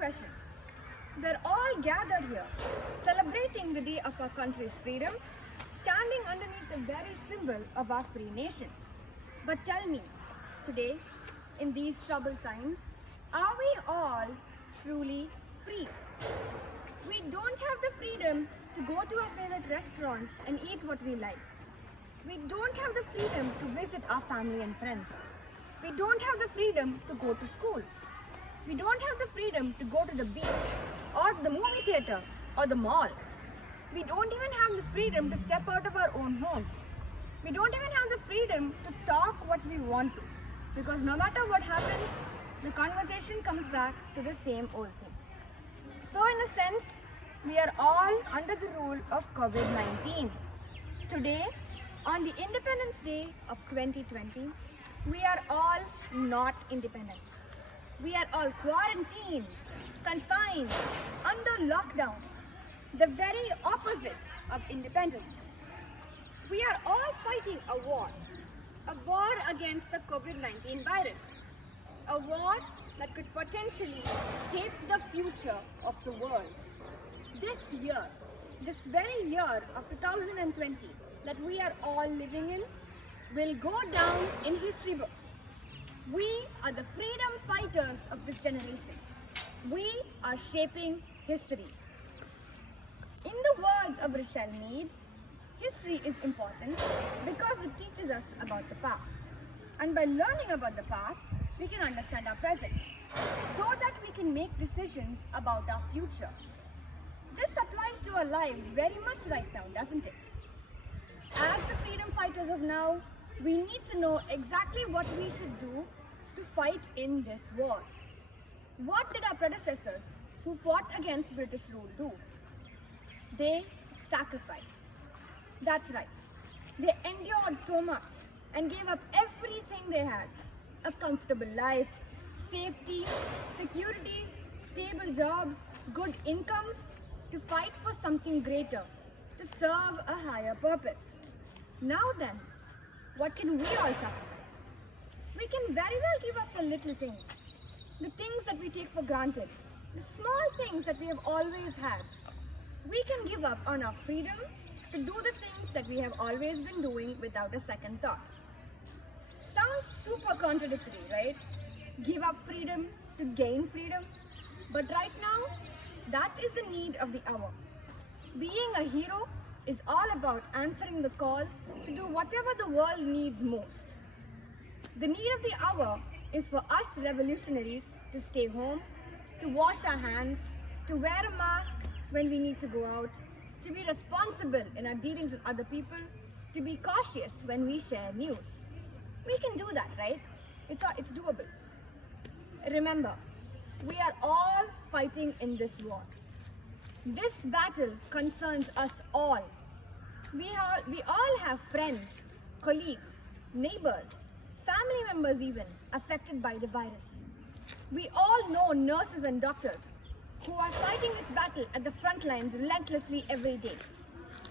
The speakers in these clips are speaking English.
question. We're all gathered here, celebrating the day of our country's freedom, standing underneath the very symbol of our free nation. But tell me, today, in these troubled times, are we all truly free? We don't have the freedom to go to our favorite restaurants and eat what we like. We don't have the freedom to visit our family and friends. We don't have the freedom to go to school. We don't have the freedom to go to the beach or the movie theater or the mall. We don't even have the freedom to step out of our own homes. We don't even have the freedom to talk what we want to, because no matter what happens, the conversation comes back to the same old thing. So in a sense, we are all under the rule of COVID-19. Today, on the Independence Day of 2020, we are all not independent. We are all quarantined, confined, under lockdown, the very opposite of independent. We are all fighting a war against the COVID-19 virus, a war that could potentially shape the future of the world. This year, this very year of 2020 that we are all living in, will go down in history books. We are the freedom fighters of this generation. We are shaping history. In the words of Richelle Mead, history is important because it teaches us about the past. And by learning about the past, we can understand our present, so that we can make decisions about our future. This applies to our lives very much right now, doesn't it? As the freedom fighters of now, we need to know exactly what we should do to fight in this war. What did our predecessors who fought against British rule do? They sacrificed. That's right. They endured so much and gave up everything they had. A comfortable life, safety, security, stable jobs, good incomes, to fight for something greater, to serve a higher purpose. Now then, what can we all sacrifice? We can very well give up the little things, the things that we take for granted, the small things that we have always had. We can give up on our freedom to do the things that we have always been doing without a second thought. Sounds super contradictory, right? Give up freedom to gain freedom. But right now, that is the need of the hour. Being a hero is all about answering the call to do whatever the world needs most. The need of the hour is for us revolutionaries to stay home, to wash our hands, to wear a mask when we need to go out, to be responsible in our dealings with other people, to be cautious when we share news. We can do that, right? It's doable. Remember, we are all fighting in this war. This battle concerns us all. We all have friends, colleagues, neighbors, family members even affected by the virus. We all know nurses and doctors who are fighting this battle at the front lines relentlessly every day.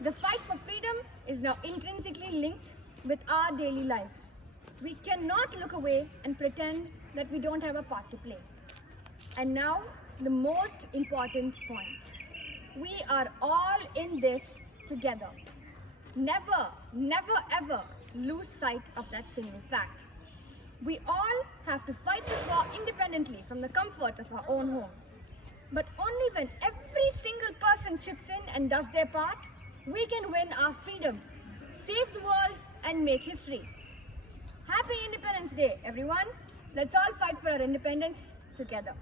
The fight for freedom is now intrinsically linked with our daily lives. We cannot look away and pretend that we don't have a part to play. And now, the most important point. We are all in this together. Never, never ever lose sight of that single fact. We all have to fight this war independently from the comfort of our own homes. But only when every single person chips in and does their part, we can win our freedom, save the world, and make history. Happy Independence Day, everyone. Let's all fight for our independence together.